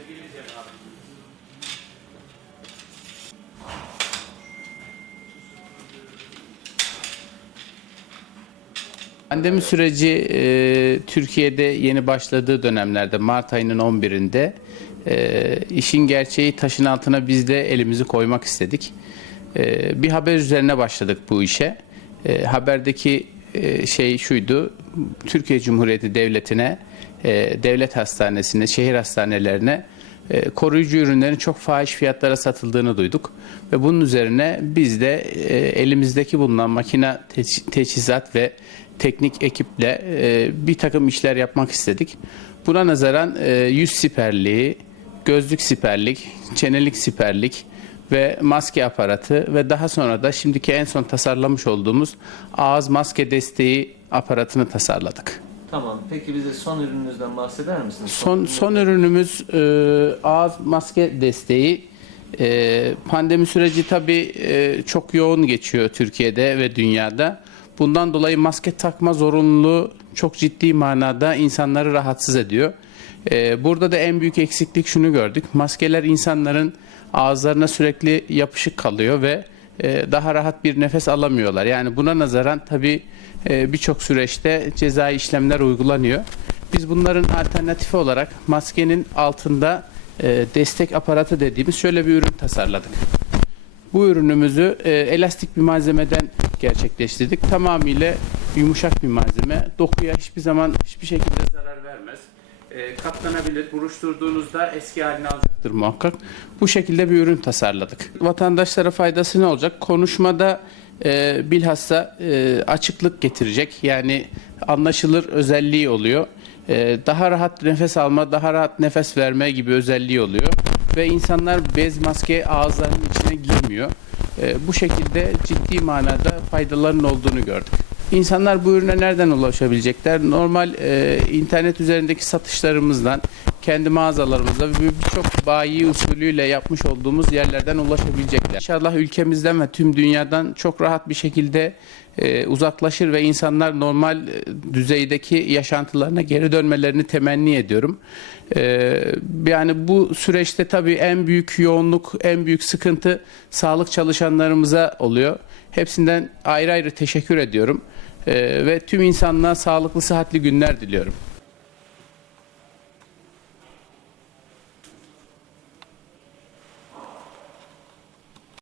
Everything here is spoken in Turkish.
sevgilimiz. Pandemi süreci e, Türkiye'de yeni başladığı dönemlerde Mart ayının 11'inde e, işin gerçeği taşın altına biz de elimizi koymak istedik. E, bir haber üzerine başladık bu işe. E, haberdeki e, şey şuydu, Türkiye Cumhuriyeti Devleti'ne e, devlet hastanesine, şehir hastanelerine e, koruyucu ürünlerin çok fahiş fiyatlara satıldığını duyduk. Ve bunun üzerine biz de e, elimizdeki bulunan makine teç- teçhizat ve teknik ekiple bir takım işler yapmak istedik. Buna nazaran yüz siperliği, gözlük siperlik, çenelik siperlik ve maske aparatı ve daha sonra da şimdiki en son tasarlamış olduğumuz ağız maske desteği aparatını tasarladık. Tamam. Peki bize son ürününüzden bahseder misiniz? Son son ürünümüz e, ağız maske desteği. E, pandemi süreci tabii e, çok yoğun geçiyor Türkiye'de ve dünyada. Bundan dolayı maske takma zorunluluğu çok ciddi manada insanları rahatsız ediyor. E, burada da en büyük eksiklik şunu gördük. Maskeler insanların ağızlarına sürekli yapışık kalıyor ve daha rahat bir nefes alamıyorlar. Yani buna nazaran tabii e, birçok süreçte cezai işlemler uygulanıyor. Biz bunların alternatifi olarak maskenin altında e, destek aparatı dediğimiz şöyle bir ürün tasarladık. Bu ürünümüzü e, elastik bir malzemeden gerçekleştirdik. Tamamıyla yumuşak bir malzeme. Dokuya hiçbir zaman hiçbir şekilde zarar vermez. E, katlanabilir. Buruşturduğunuzda eski halini alacaktır muhakkak. Bu şekilde bir ürün tasarladık. Vatandaşlara faydası ne olacak? Konuşmada e, bilhassa e, açıklık getirecek. Yani anlaşılır özelliği oluyor. E, daha rahat nefes alma, daha rahat nefes verme gibi özelliği oluyor. Ve insanlar bez maske ağızlarının içine girmiyor. E, bu şekilde ciddi manada faydaların olduğunu gördük. İnsanlar bu ürüne nereden ulaşabilecekler? Normal e, internet üzerindeki satışlarımızdan, kendi mağazalarımızda ve birçok bayi usulüyle yapmış olduğumuz yerlerden ulaşabilecekler. İnşallah ülkemizden ve tüm dünyadan çok rahat bir şekilde e, uzaklaşır ve insanlar normal e, düzeydeki yaşantılarına geri dönmelerini temenni ediyorum. E, yani bu süreçte tabii en büyük yoğunluk, en büyük sıkıntı sağlık çalışanlarımıza oluyor. Hepsinden ayrı ayrı teşekkür ediyorum. E, ve tüm insanlığa sağlıklı, sıhhatli günler diliyorum.